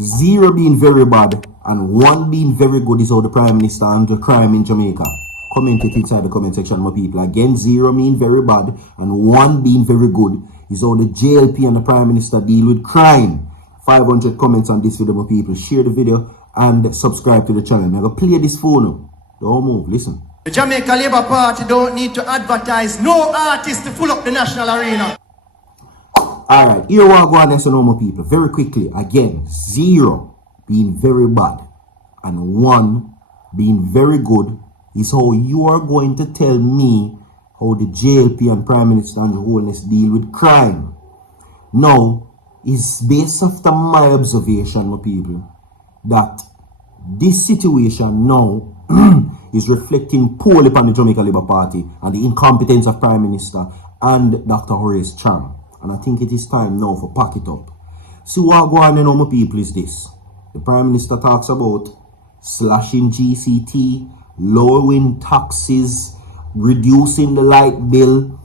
0 being very bad and 1 being very good is how the Prime Minister handle crime in Jamaica. Comment it inside the comment section, my people. Again, 0 being very bad and 1 being very good is how the JLP and the Prime Minister deal with crime. 500 comments on this video, my people. Share the video and subscribe to the channel. I'm going to play this phone. Don't move, listen. The Jamaica Labour Party don't need to advertise no artist to full up the national arena. Alright, here we go on this, my people. Very quickly, again, 0 being very bad and 1 being very good is how you are going to tell me how the JLP and Prime Minister and Holness deal with crime. Now, it's based after my observation, my people, that this situation now is reflecting poorly upon the Jamaica Labour Party and the incompetence of Prime Minister and Dr. Horace Chang. And I think it is time now for pack it up. See what going on, my people, is this. The Prime Minister talks about slashing GCT, lowering taxes, reducing the light bill,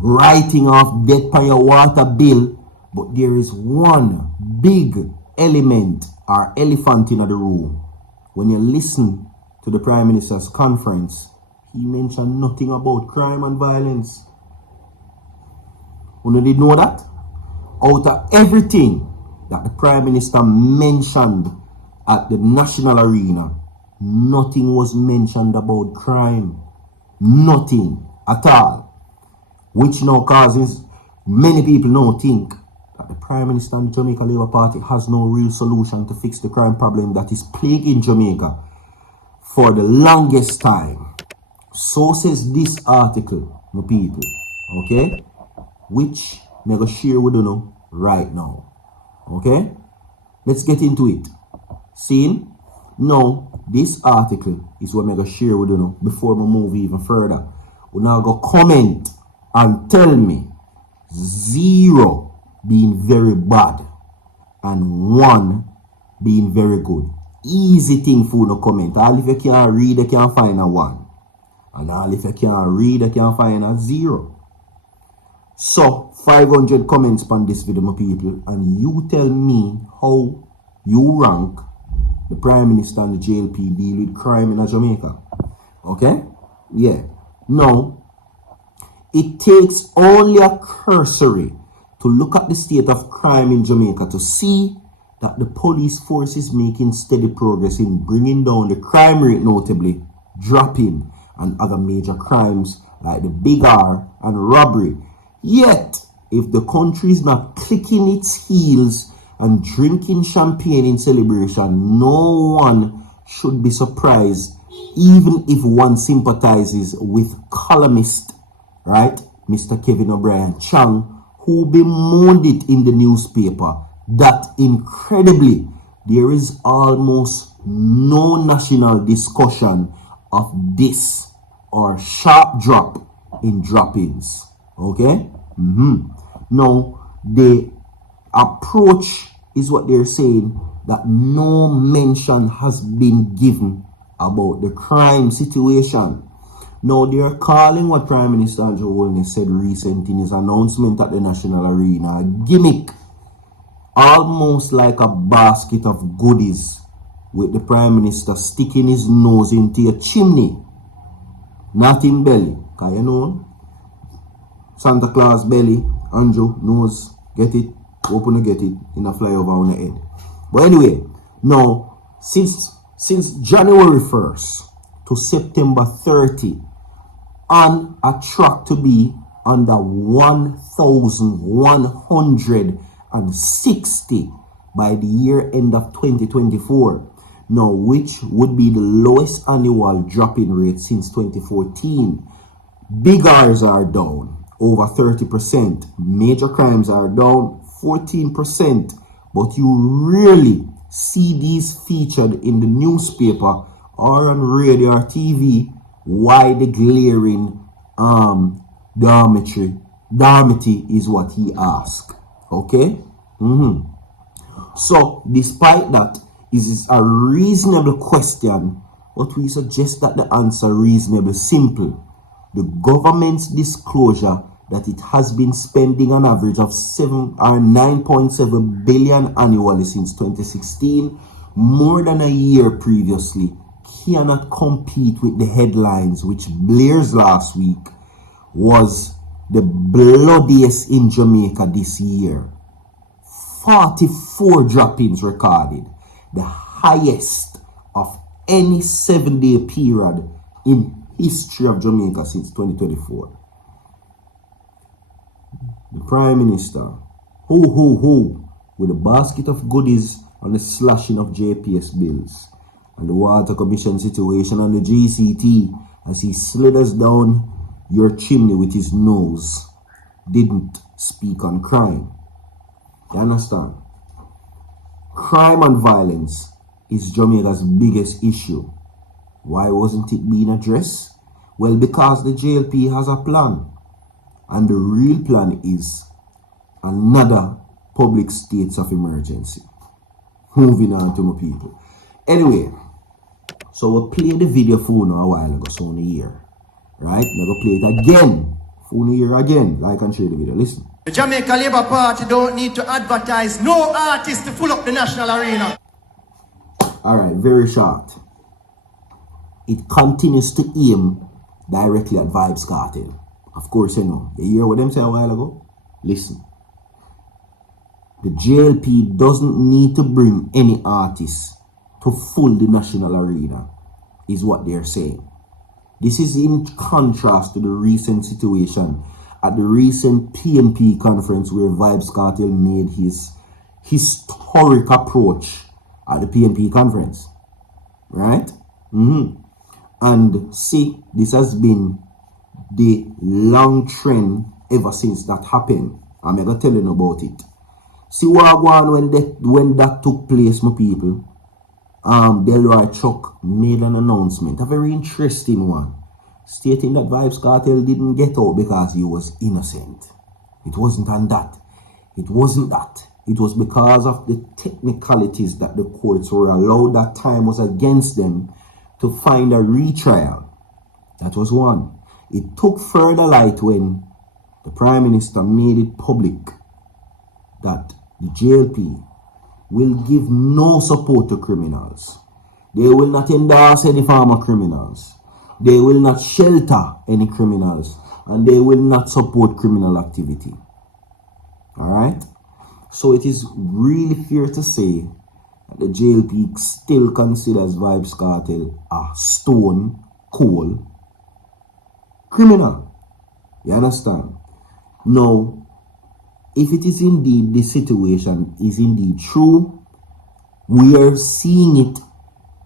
writing off debt by your water bill. But there is one big element or elephant in the room. When you listen to the Prime Minister's conference, he mentioned nothing about crime and violence. You did know that? Out of everything that the Prime Minister mentioned at the national arena, nothing was mentioned about crime. Nothing at all. Which now causes many people now think that the Prime Minister and the Jamaica Labour Party has no real solution to fix the crime problem that is plaguing Jamaica for the longest time. So says this article, my people. Okay? Which I'm going to share with you right now. Okay? Let's get into it. See? Now, this article is what I'm going to share with you before we move even further. We're now going to comment and tell me 0 being very bad and 1 being very good. Easy thing for you to comment. All if you can't read, you can find a 1. And all if you can't read, you can find a 0. So, 500 comments on this video, my people, and you tell me how you rank the Prime Minister and the JLP deal with crime in Jamaica. Okay? Yeah. Now, it takes only a cursory to look at the state of crime in Jamaica to see that the police force is making steady progress in bringing down the crime rate, notably dropping and other major crimes like the big R and robbery. Yet, if the country is not clicking its heels and drinking champagne in celebration, no one should be surprised, even if one sympathizes with columnist, right, Mr. Kevin O'Brien Chang, who bemoaned it in the newspaper that incredibly there is almost no national discussion of this or sharp drop in drop-ins. Okay? Now, the approach is what they're saying, that no mention has been given about the crime situation. Now, they're calling what Prime Minister Holness said recently in his announcement at the national arena a gimmick, almost like a basket of goodies with the Prime Minister sticking his nose into a chimney, not in belly. Can you know? Santa Claus belly, Andrew nose, get it, open to get it, in a flyover on the head. But anyway, now, since January 1st to September 30, on a track to be under 1,160 by the year end of 2024. Now, which would be the lowest annual drop-in rate since 2014. Big R's are down over 30%. Major crimes are down 14%. But you rarely see these featured in the newspaper or on radio or TV. Why the glaring dormitory is what he asked. Okay? So, despite that, it is a reasonable question, but we suggest that the answer is reasonably simple. The government's disclosure that it has been spending an average of 9.7 billion annually since 2016, more than a year previously, cannot compete with the headlines which blares last week was the bloodiest in Jamaica this year. 44 drop-ins recorded, the highest of any 7-day period in history of Jamaica since 2024. The Prime Minister, with a basket of goodies on the slashing of JPS bills and the Water Commission situation on the GCT as he slithers down your chimney with his nose, didn't speak on crime. You understand? Crime and violence is Jamaica's biggest issue. Why wasn't it being addressed? Well, because the JLP has a plan. And the real plan is another public states of emergency. Moving on to my people. Anyway, so we played the video for you a while ago, so in a year. Right? We're going to play it again. For a year again. Like and share the video. Listen. The Jamaica Labour Party don't need to advertise no artist to fill up the national arena. Alright, very short. It continues to aim directly at Vybz Kartel. Of course, you know. You hear what them say a while ago? Listen. The JLP doesn't need to bring any artists to fill the national arena, is what they're saying. This is in contrast to the recent situation at the recent PNP conference where Vybz Kartel made his historic approach at the PNP conference. Right? And see, this has been the long trend ever since that happened. I'm going to tell you about it. See what going when that took place, my people. Delroy Chuck made an announcement, a very interesting one, stating that Vybz Kartel didn't get out because he was innocent. It wasn't on that. It wasn't that. It was because of the technicalities that the courts were allowed that time was against them to find a retrial. That was one. It took further light when the Prime Minister made it public that the JLP will give no support to criminals. They will not endorse any form of criminals. They will not shelter any criminals. And they will not support criminal activity. Alright? So it is really fair to say that the JLP still considers Vybz Kartel a stone cold criminal. You understand? Now, if it is indeed the situation is indeed true, we are seeing it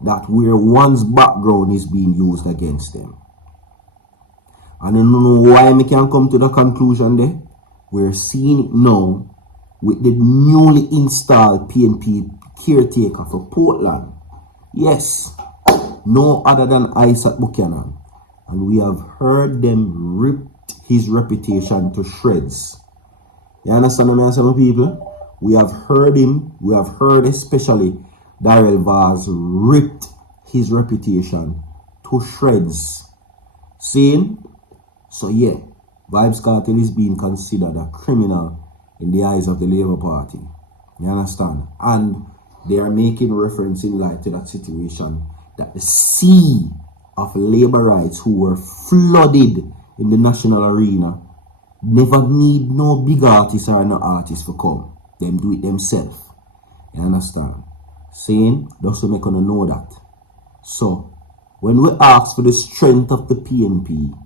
that where one's background is being used against them. And I don't know why I can come to the conclusion there. We're seeing it now with the newly installed PNP caretaker for Portland. Yes, no other than Isaac Buchanan. And we have heard them rip his reputation to shreds. You understand what I'm saying, people? We have heard him, we have heard especially Darrell Vaz ripped his reputation to shreds. Seeing? So yeah, Vybz Kartel is being considered a criminal in the eyes of the Labour Party. You understand? And they are making reference in light to that situation that the sea of Labour rights who were flooded in the national arena never need no big artist or no artist for come. Them do it themselves. You understand? Saying, just to make you know that. So, when we ask for the strength of the PNP,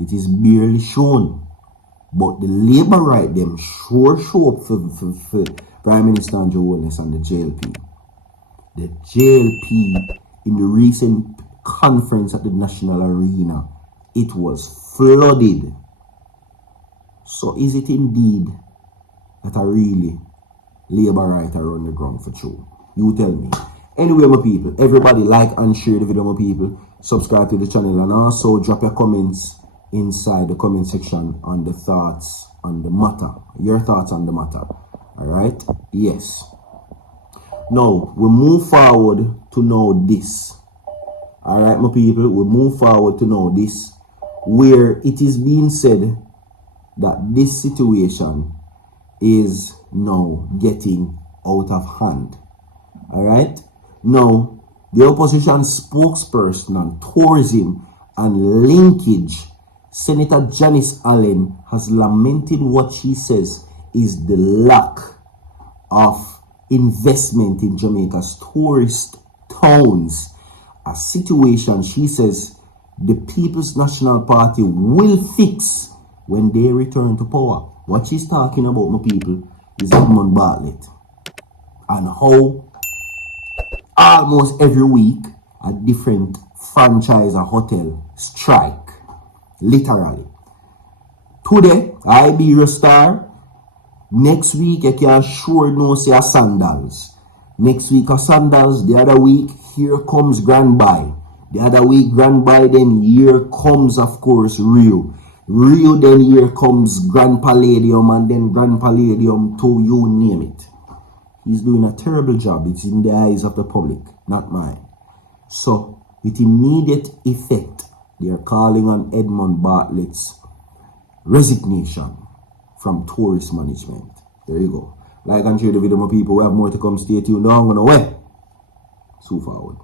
it is barely shown. But the Labour right them sure show up for Prime Minister Holness and the JLP. The JLP in the recent conference at the National Arena, it was flooded. So is it indeed that a really Labour right around the ground for true? You tell me. Anyway, my people, everybody like and share the video, my people. Subscribe to the channel and also drop your comments inside the comment section on the thoughts on the matter. Your thoughts on the matter. Alright? Yes. Now, we move forward to know this. Alright, my people, we move forward to know this. Where it is being said that this situation is now getting out of hand. Alright? Now, the opposition spokesperson on tourism and linkage, Senator Janice Allen, has lamented what she says is the lack of investment in Jamaica's tourist towns. A situation she says the People's National Party will fix when they return to power. What she's talking about, my people, is Edmund Bartlett, and how almost every week a different franchise or hotel strike. Literally. Today, I be your star. Next week, you can sure know say a sandals. Next week a sandals. The other week, here comes Grand Buy. The other week, Grand Buy, then here comes, of course, Rio. Rio, then here comes Grand Palladium, and then Grand Palladium to you name it. He's doing a terrible job. It's in the eyes of the public, not mine. So, with immediate effect, they are calling on Edmund Bartlett's resignation from tourist management. There you go. Like and share the video, my people. We have more to come. Stay tuned. Now I'm going to wait. So forward.